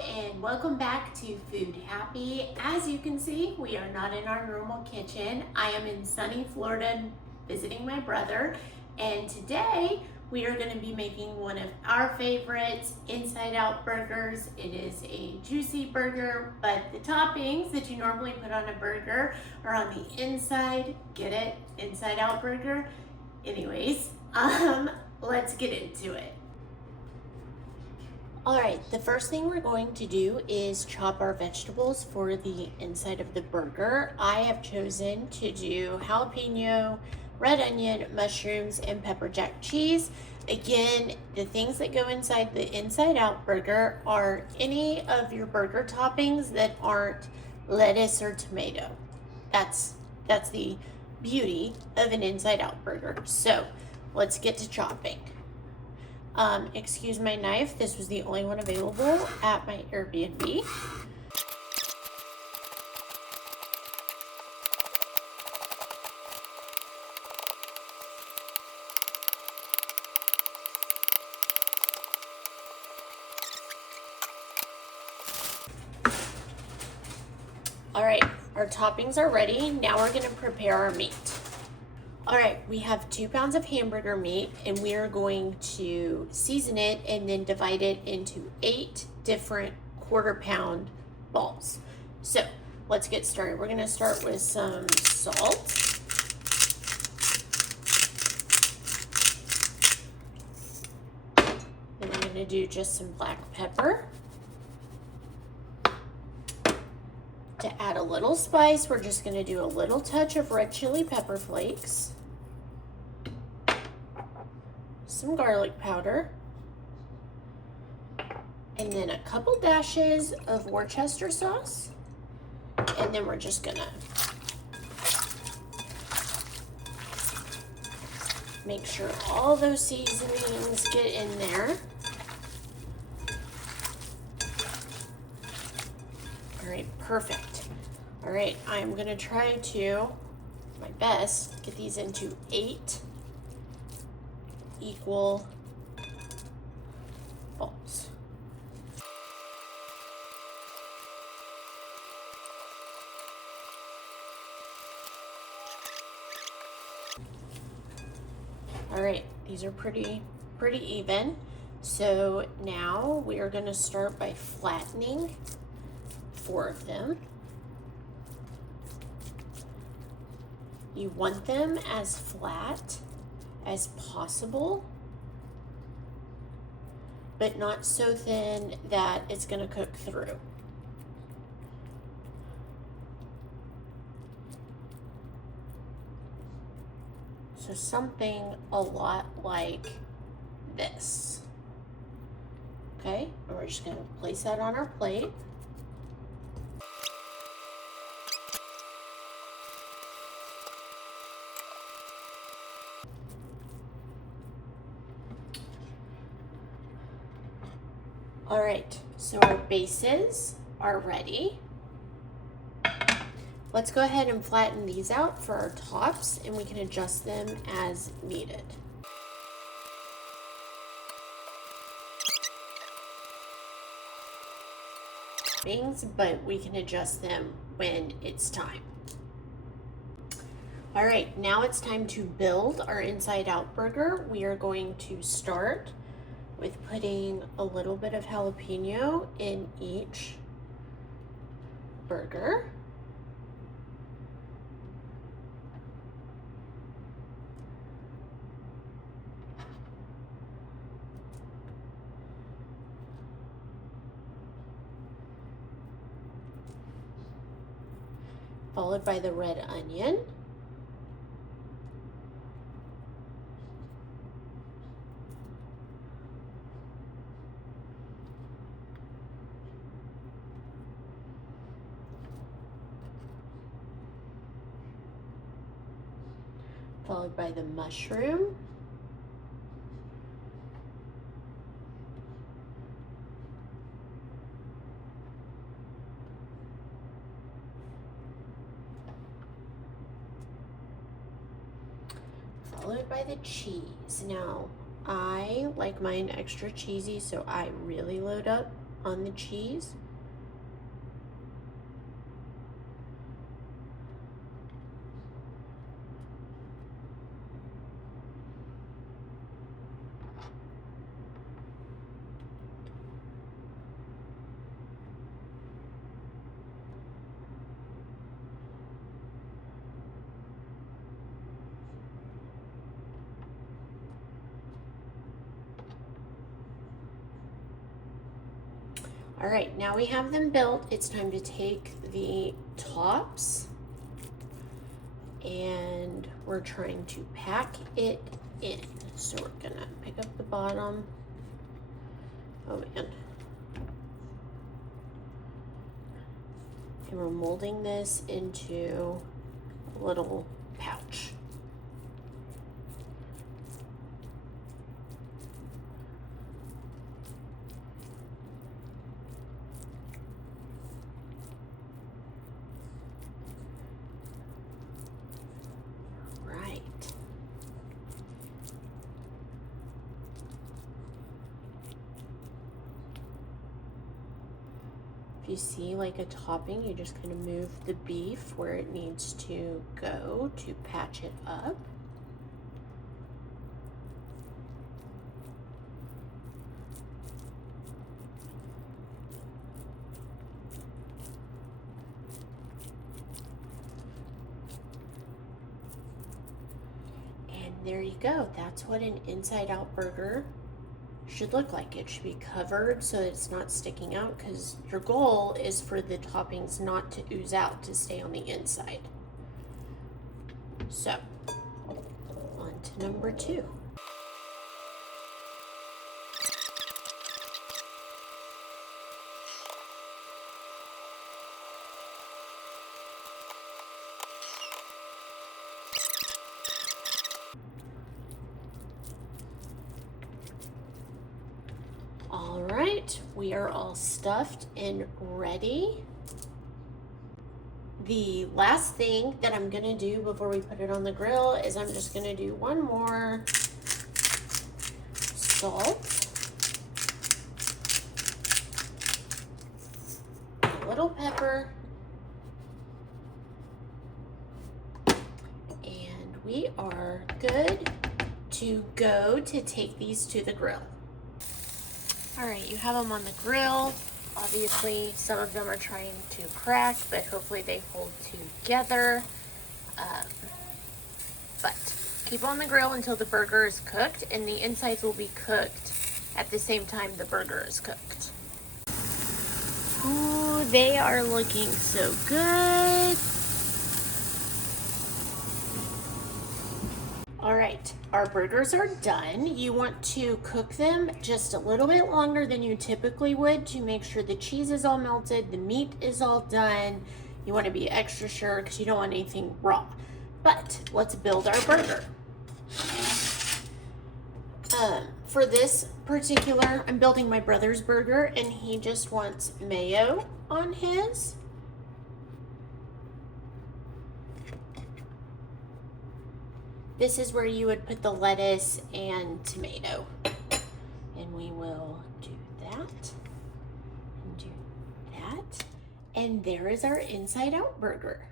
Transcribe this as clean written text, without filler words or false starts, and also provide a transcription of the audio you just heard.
and welcome back to Food Happy. As you can see, we are not in our normal kitchen. I am in sunny Florida visiting my brother, and today we are going to be making one of our favorites, Inside Out burgers. It is a juicy burger, but the toppings that you normally put on a burger are on the inside. Get it? Inside Out burger. Anyways, let's get into it. All right, the first thing we're going to do is chop our vegetables for the inside of the burger. I have chosen to do jalapeno, red onion, mushrooms, and Pepperjack cheese. Again, the things that go inside the Inside Out burger are any of your burger toppings that aren't lettuce or tomato. That's the beauty of an Inside Out burger. So let's get to chopping. Excuse my knife, this was the only one available at my Airbnb. All right, our toppings are ready. Now we're gonna prepare our meat. All right, we have 2 pounds of hamburger meat, and we are going to season it and then divide it into 8 different quarter-pound balls. So let's get started. We're gonna start with some salt. Then I'm gonna do just some black pepper. To add a little spice, we're just gonna do a little touch of red chili pepper flakes. Some garlic powder, and then a couple dashes of Worcestershire Sauce, and then we're just gonna make sure all those seasonings get in there. All right, perfect. All right, I'm gonna try to, my best, get these into 8 equal balls. All right, these are pretty even. So now we are going to start by flattening 4 of them. You want them as flat as possible, but not so thin that it's going to cook through. So something a lot like this. Okay, and we're just going to place that on our plate. All right, so our bases are ready. Let's go ahead and flatten these out for our tops, and we can adjust them as needed. But we can adjust them when it's time. All right, now it's time to build our Inside Out burger. We are going to start with putting a little bit of jalapeno in each burger. Followed by the red onion. Followed by the mushroom. Followed by the cheese. Now, I like mine extra cheesy, so I really load up on the cheese. All right, now we have them built. It's time to take the tops and we're trying to pack it in. So we're gonna pick up the bottom. Oh man. And we're molding this into a little pouch. You see like a topping, you just kind of move the beef where it needs to go to patch it up. And there you go. That's what an inside out burger should look like. It should be covered so it's not sticking out, because your goal is for the toppings not to ooze out, to stay on the inside. So on to number 2. All right, we are all stuffed and ready. The last thing that I'm gonna do before we put it on the grill is I'm just gonna do one more salt, a little pepper, and we are good to go to take these to the grill. All right, you have them on the grill. Obviously, some of them are trying to crack, but hopefully they hold together. But keep on the grill until the burger is cooked, and the insides will be cooked at the same time the burger is cooked. Ooh, they are looking so good. All right, our burgers are done. You want to cook them just a little bit longer than you typically would to make sure the cheese is all melted, the meat is all done. You want to be extra sure because you don't want anything raw. But let's build our burger. For this particular, I'm building my brother's burger, and he just wants mayo on his. This is where you would put the lettuce and tomato. And we will do that, and do that. And there is our inside out burger.